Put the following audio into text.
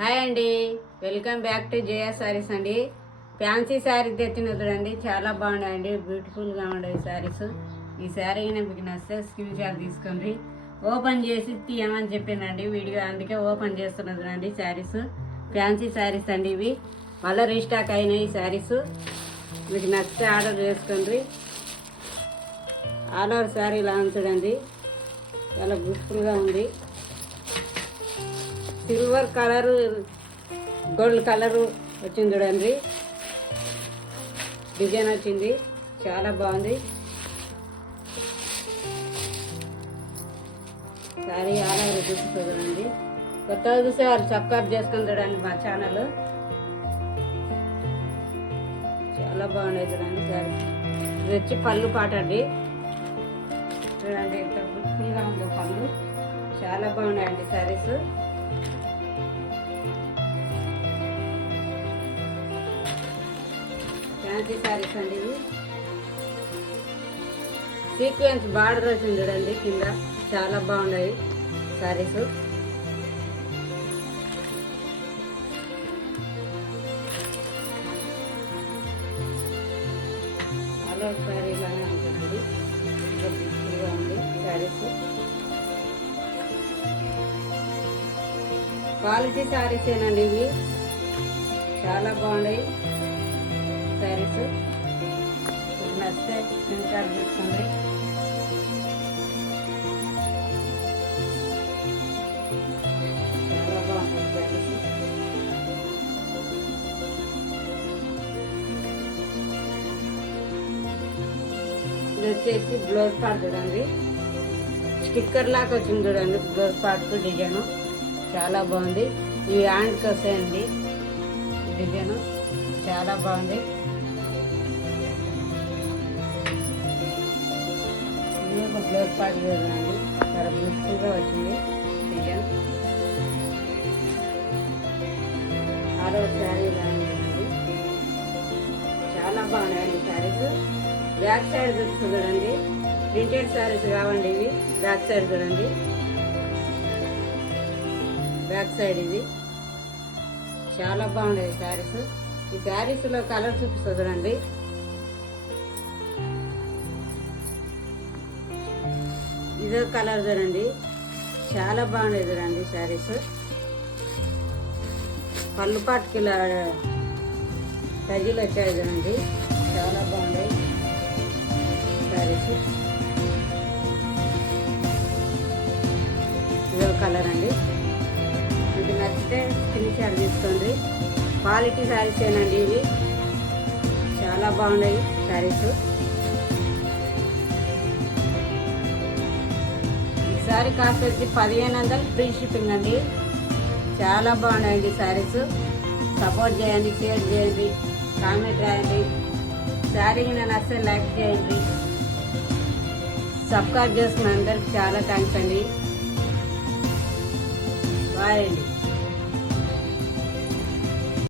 Hi అండి, welcome back to జయ సారీస్ అండి. Fancy sari తెచ్చిన చూడండి, చాలా బాగున్నాయండి, బ్యూటిఫుల్గా ఉన్నాయి శారీస్. ఈ శారీ మీకు నచ్చితే స్క్రీన్ షాట్ తీసుకోండి. ఓపెన్ చేసి తీయమని చెప్పానండి వీడియో, అందుకే ఓపెన్ చేస్తున్నది చూడండి. శారీస్ ఫ్యాన్సీ శారీస్ అండి ఇవి, మళ్ళీ రీస్టాక్ అయినాయి ఈ శారీస్. మీకు నచ్చితే ఆర్డర్ చేసుకోండి. ఆల్ ఓవర్ శారీ ఇలా చూడండి, చాలా బ్యూటిఫుల్గా ఉంది. సిల్వర్ కలరు, గోల్డ్ కలరు వచ్చింది చూడండి, డిజైన్ వచ్చింది, చాలా బాగుంది సారీ. ఆలవరు చూసుకోదండి, కొత్తగా చూసే వాళ్ళు సబ్స్క్రైబ్ చేసుకొని చూడండి మా ఛానల్. చాలా బాగున్నాయి చూడండి సారీ. ఇది వచ్చి పళ్ళు పాట అండి, చూడండి ఎంత బ్యూటిఫుల్గా ఉందో పళ్ళు, చాలా బాగున్నాయండి శారీస్. ఫ్యాన్సీ శారీస్ అండి ఇవి. సీక్వెన్స్ బార్డర్ వచ్చింది చూడండి కింద, చాలా బాగున్నాయి శారీస్. అలా శారీ ఇలానే ఉంటుందండి, బ్యూటిఫుల్గా ఉంది శారీస్. క్వాలిటీ శారీస్ ఏనండి ఇవి, చాలా బాగున్నాయి శారీస్. నచ్చితే స్క్రీన్ షాట్ తీసుకోండి. చాలా బాగుంటుంది శారీస్. ఇది వచ్చేసి బ్లౌజ్ పార్ట్ చూడండి, స్టిక్కర్ లాగా వచ్చింది చూడండి బ్లౌజ్ పార్ట్ డిజైన్, చాలా బాగుంది. ఇవి హ్యాండ్కి వస్తాయండి డిజైన్, చాలా బాగుంది. ఒక బ్లౌజ్ పార్ట్ చూడండి, చాలా బ్యూటిఫుల్గా వచ్చింది డిజైన్. ఆరో శారీ చూడండి, చాలా బాగున్నాయండి శారీస్. బ్యాక్ సైడ్ చూడండి, ప్రింటెడ్ శారీస్ కావండి ఇవి. బ్యాక్ సైడ్ చూడండి, బ్యాక్ సైడ్ ఇది చాలా బాగున్నాయి శారీస్. ఈ శారీస్లో కలర్ చూపిస్తుంది చూడండి, ఇదో కలర్ చూడండి, చాలా బాగున్నాయి చూడండి శారీస్. పళ్ళు పాటుకి ఇలా టజీలు వచ్చాయి చూడండి, చాలా బాగున్నాయి శారీస్. ఇదో కలర్ అండి, మీకు నచ్చితే స్క్రీన్ షాట్ తీసుకోండి. క్వాలిటీ శారీస్ ఏనండి ఇవి, చాలా బాగున్నాయి శారీస్. శారీ కాస్ట్ వచ్చి 1500 ఫ్రీ షిప్పింగ్ అండి. చాలా బాగున్నాయండి శారీస్. సపోర్ట్ చేయండి, షేర్ చేయండి, కామెంట్ రాయండి. శారీని నేను అస్సలు లైక్ చేయండి. సబ్స్క్రైబ్ చేసుకున్న అందరికి చాలా థ్యాంక్స్ అండి. బాయ్ అండి.